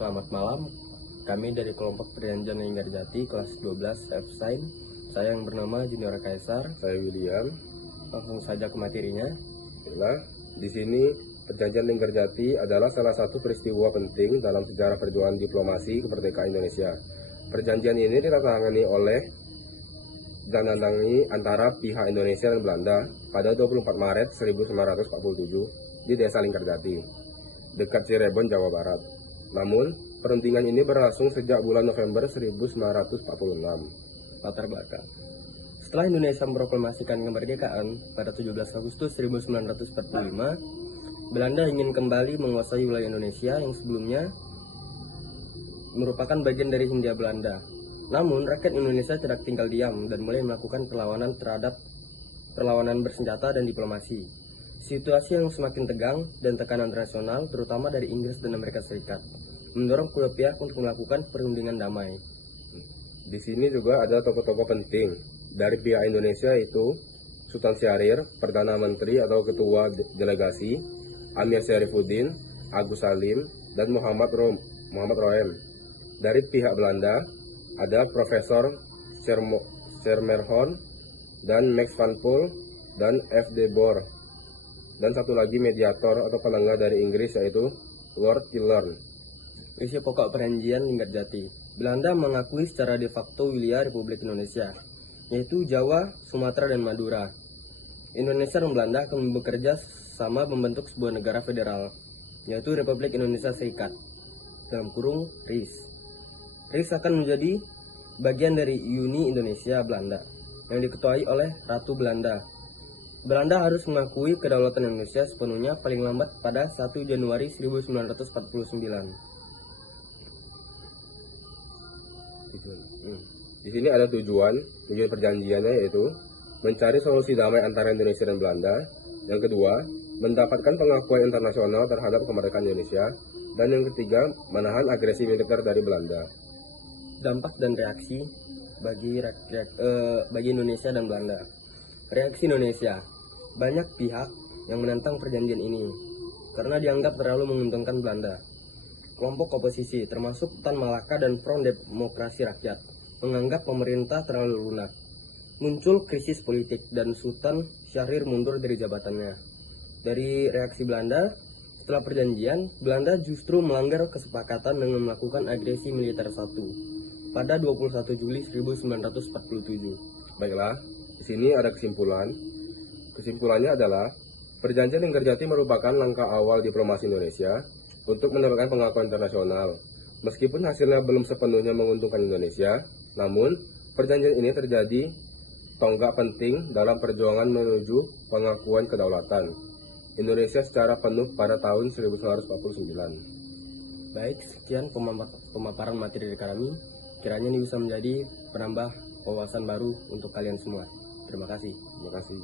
Selamat malam. Kami dari kelompok Perjanjian Linggarjati kelas 12 F-Sign. Saya yang bernama Junior Kaisar. Saya William. Langsung saja ke materinya. Baiklah, di sini Perjanjian Linggarjati adalah salah satu peristiwa penting dalam sejarah perjuangan diplomasi kemerdekaan Indonesia. Perjanjian ini ditandatangani antara pihak Indonesia dan Belanda pada 24 Maret 1947 di Desa Linggarjati, dekat Cirebon, Jawa Barat. Namun, perundingan ini berlangsung sejak bulan November 1946. Latar belakang. Setelah Indonesia memproklamasikan kemerdekaan pada 17 Agustus 1945, Belanda ingin kembali menguasai wilayah Indonesia yang sebelumnya merupakan bagian dari Hindia Belanda. Namun, rakyat Indonesia tidak tinggal diam dan mulai melakukan perlawanan terhadap perlawanan bersenjata dan diplomasi. Situasi yang semakin tegang dan tekanan internasional, terutama dari Inggris dan Amerika Serikat, mendorong kedua pihak untuk melakukan perundingan damai. Di sini juga ada tokoh-tokoh penting dari pihak Indonesia, yaitu Sultan Syahrir, Perdana Menteri atau Ketua Delegasi, Amir Syarifuddin, Agus Salim, dan Muhammad Roem. Dari pihak Belanda ada Profesor Schermerhorn dan Max van Poel dan F. de Boer. Dan satu lagi mediator atau penengah dari Inggris, yaitu Lord Killorn. Isi pokok Perjanjian Linggarjati. Belanda mengakui secara de facto wilayah Republik Indonesia, yaitu Jawa, Sumatera, dan Madura. Indonesia dan Belanda akan bekerja sama membentuk sebuah negara federal, yaitu Republik Indonesia Serikat, dalam kurung RIS. RIS akan menjadi bagian dari Uni Indonesia Belanda, yang diketuai oleh Ratu Belanda. Belanda harus mengakui kedaulatan Indonesia sepenuhnya paling lambat pada 1 Januari 1949. Di sini ada tujuan perjanjiannya, yaitu mencari solusi damai antara Indonesia dan Belanda. Yang kedua, mendapatkan pengakuan internasional terhadap kemerdekaan Indonesia. Dan yang ketiga, menahan agresi militer dari Belanda. Dampak dan reaksi bagi Indonesia dan Belanda. Reaksi Indonesia. Banyak pihak yang menentang perjanjian ini karena dianggap terlalu menguntungkan Belanda. Kelompok oposisi termasuk Tan Malaka dan Front Demokrasi Rakyat menganggap pemerintah terlalu lunak. Muncul krisis politik dan Sultan Syahrir mundur dari jabatannya. Dari reaksi Belanda, setelah perjanjian, Belanda justru melanggar kesepakatan dengan melakukan agresi militer pada 21 Juli 1947. Baiklah, di sini ada kesimpulan. Kesimpulannya adalah Perjanjian Linggarjati merupakan langkah awal diplomasi Indonesia untuk mendapatkan pengakuan internasional. Meskipun hasilnya belum sepenuhnya menguntungkan Indonesia, namun perjanjian ini terjadi tonggak penting dalam perjuangan menuju pengakuan kedaulatan Indonesia secara penuh pada tahun 1949. Baik, sekian pemaparan materi dari kami. Kiranya ini bisa menjadi penambah wawasan baru untuk kalian semua. Terima kasih. Terima kasih.